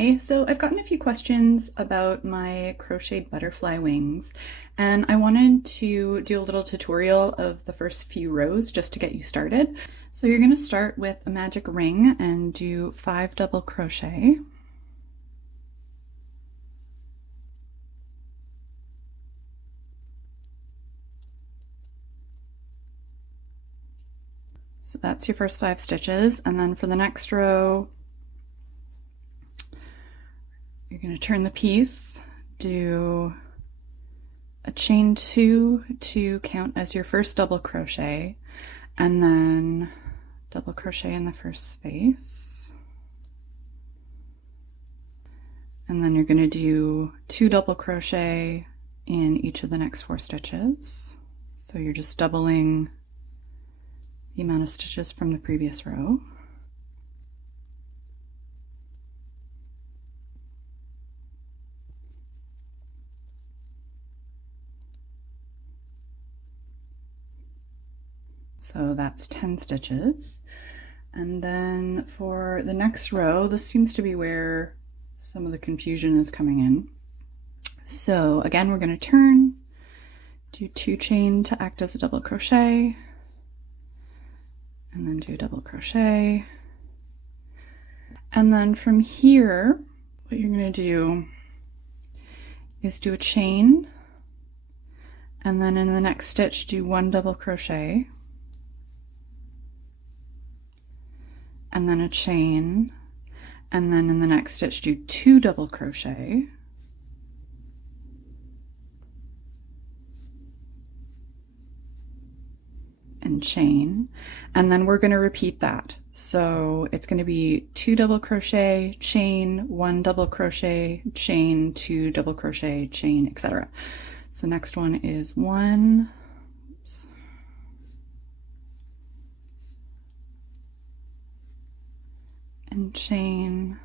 Hi, so I've gotten a few questions about my crocheted butterfly wings, and I wanted to do a little tutorial of the first few rows just to get you started. So you're going to start with a magic ring and do 5 double crochet. So that's your first 5 stitches, and then for the next row, you're going to turn the piece, do a chain 2 to count as your first double crochet, and then double crochet in the first space. And then you're going to do 2 double crochet in each of the next 4 stitches. So you're just doubling the amount of stitches from the previous row. So that's 10 stitches. And then for the next row, this seems to be where some of the confusion is coming in. So again, we're going to turn, do 2 chain to act as a double crochet, and then do a double crochet. And then from here, what you're going to do is do a chain, and then in the next stitch do 1 double crochet, and then a chain, and then in the next stitch do 2 double crochet, and chain, and then we're going to repeat that. So it's going to be 2 double crochet, chain, 1 double crochet, chain, 2 double crochet, chain, etc. So next one is 1, oops, and chain,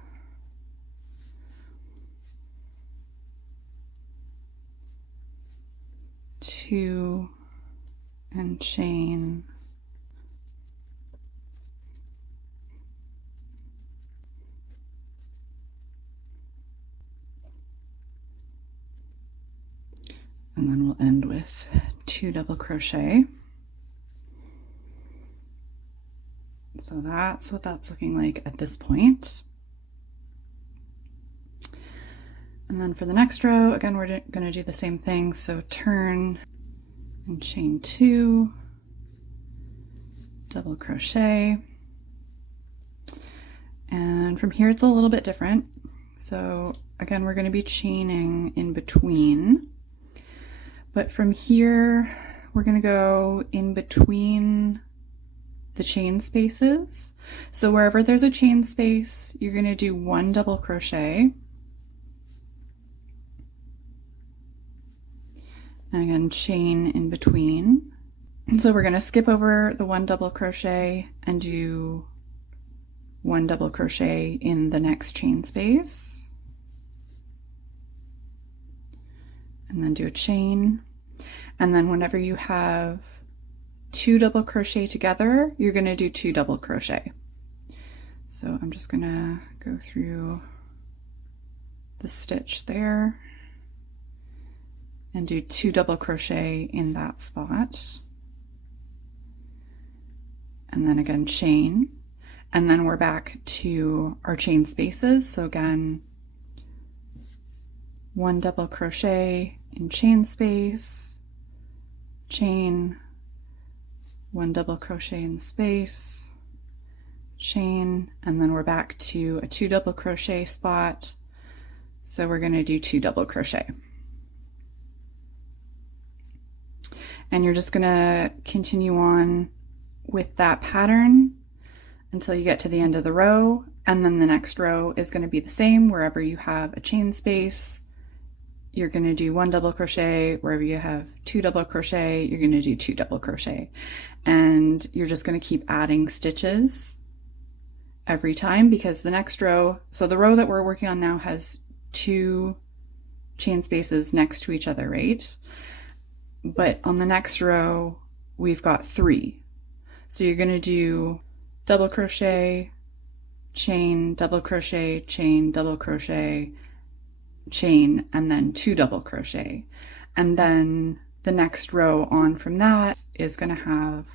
2 and chain, and then we'll end with 2 double crochet. So that's what that's looking like at this point. And then for the next row, again, we're going to do the same thing. So turn and chain 2, double crochet. And from here, it's a little bit different. So again, we're going to be chaining in between. But from here, we're going to go in between the chain spaces. So wherever there's a chain space, you're going to do 1 double crochet. And again, chain in between. And so we're going to skip over the 1 double crochet and do 1 double crochet in the next chain space. And then do a chain. And then whenever you have 2 double crochet together, you're going to do 2 double crochet. So I'm just going to go through the stitch there and do 2 double crochet in that spot. And then again, chain. And then we're back to our chain spaces. So again, 1 double crochet in chain space, chain, 1 double crochet in space, chain, and then we're back to a 2 double crochet spot. So we're going to do 2 double crochet. And you're just going to continue on with that pattern until you get to the end of the row. And then the next row is going to be the same. Wherever you have a chain space, you're going to do 1 double crochet. Wherever you have 2 double crochet, you're going to do 2 double crochet. And you're just going to keep adding stitches every time, because the next row, so the row that we're working on now has 2 chain spaces next to each other, right? But on the next row, we've got 3. So you're going to do double crochet, chain, double crochet, chain, double crochet, chain, and then 2 double crochet. And then the next row on from that is going to have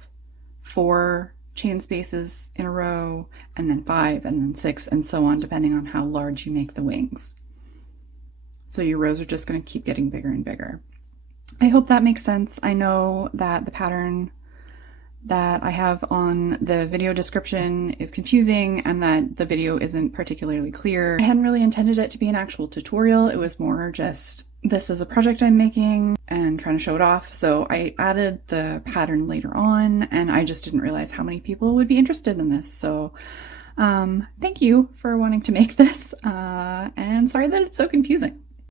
4 chain spaces in a row, and then 5, and then 6, and so on, depending on how large you make the wings. So your rows are just going to keep getting bigger and bigger. I hope that makes sense. I know that the pattern that I have on the video description is confusing and that the video isn't particularly clear. I hadn't really intended it to be an actual tutorial. It was more just, this is a project I'm making and trying to show it off. So I added the pattern later on, and I just didn't realize how many people would be interested in this. So thank you for wanting to make this, and sorry that it's so confusing.